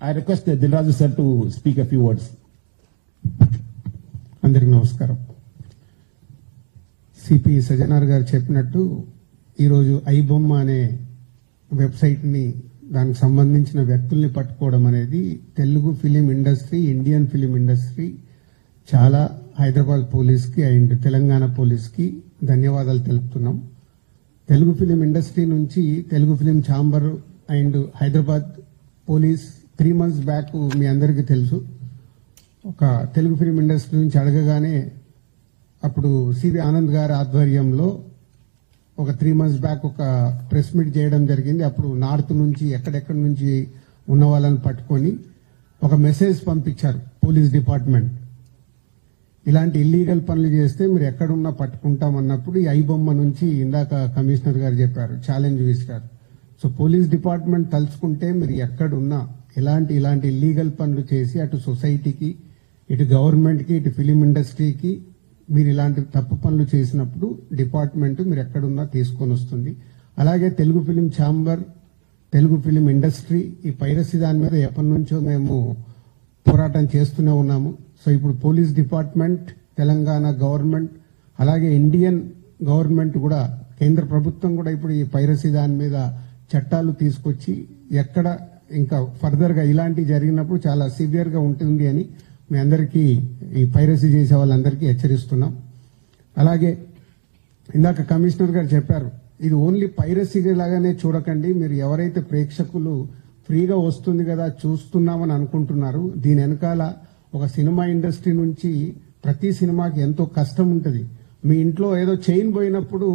I request Dilraju sir to speak a few words. అందరికీ నమస్కారం. CP Sajjanar గారు చెప్పినట్టు ఈరోజు ఐబొమ్మ అనే వెబ్సైట్ని దానికి సంబంధించిన వ్యక్తుల్ని పట్టుకోవడం అనేది Telugu film industry, Indian film industry చాలా హైదరాబాద్ పోలీస్కి అండ్ తెలంగాణ పోలీస్కి ధన్యవాదాలు తెలుపుతున్నాం. తెలుగు ఫిలిం ఇండస్ట్రీ నుంచి Telugu film chamber and Hyderabad police 3 months back మీ అందరికీ తెలుసు, ఒక తెలుగు ఫిలిం ఇండస్ట్రీ నుంచి అడగగానే అప్పుడు సివి ఆనంద్ గారి ఆధ్వర్యంలో ఒక 3 months బ్యాక్ ఒక ప్రెస్ మీట్ చేయడం జరిగింది. అప్పుడు నార్త్ నుంచి ఎక్కడెక్కడి నుంచి ఉన్న వాళ్ళని పట్టుకొని ఒక మెసేజ్ పంపించారు పోలీస్ డిపార్ట్మెంట్, ఇలాంటి ఇల్లీగల్ పనులు చేస్తే మీరు ఎక్కడున్నా పట్టుకుంటామన్నప్పుడు ఈ ఐబొమ్మ నుంచి ఇందాక కమిషనర్ గారు చెప్పారు, ఛాలెంజ్ విసిరారు. సో పోలీస్ డిపార్ట్మెంట్ తలుచుకుంటే మీరు ఎక్కడున్నా ఇలాంటి ఇల్లీగల్ పనులు చేసి అటు సొసైటీకి, ఇటు గవర్నమెంట్కి, ఇటు ఫిలిం ఇండస్ట్రీకి మీరు ఇలాంటి తప్పు పనులు చేసినప్పుడు డిపార్ట్మెంట్ మీరు ఎక్కడున్నా తీసుకొని వస్తుంది. అలాగే Telugu film chamber, Telugu film industry ఈ పైరసీ దాని మీద ఎప్పటి నుంచో మేము పోరాటం చేస్తూనే ఉన్నాము. సో ఇప్పుడు పోలీస్ డిపార్ట్మెంట్, తెలంగాణ గవర్నమెంట్, అలాగే ఇండియన్ గవర్నమెంట్ కూడా, కేంద్ర ప్రభుత్వం కూడా ఇప్పుడు ఈ పైరసీ దాని మీద చట్టాలు తీసుకొచ్చి ఎక్కడ ఇంకా ఫర్దర్ గా ఇలాంటివి జరిగినప్పుడు చాలా సివియర్ గా ఉంటుంది అని మీ అందరికీ, ఈ పైరసీ చేసే వాళ్ళందరికీ హెచ్చరిస్తున్నాం. అలాగే ఇందాక కమిషనర్ గారు చెప్పారు, ఇది ఓన్లీ పైరసీ లాగానే చూడకండి, మీరు ఎవరైతే ప్రేక్షకులు ఫ్రీగా వస్తుంది కదా చూస్తున్నామని అనుకుంటున్నారు, దీని వెనకాల ఒక సినిమా ఇండస్ట్రీ నుంచి ప్రతి సినిమాకి ఎంతో కష్టం ఉంటుంది. మీ ఇంట్లో ఏదో చైన్ పోయినప్పుడు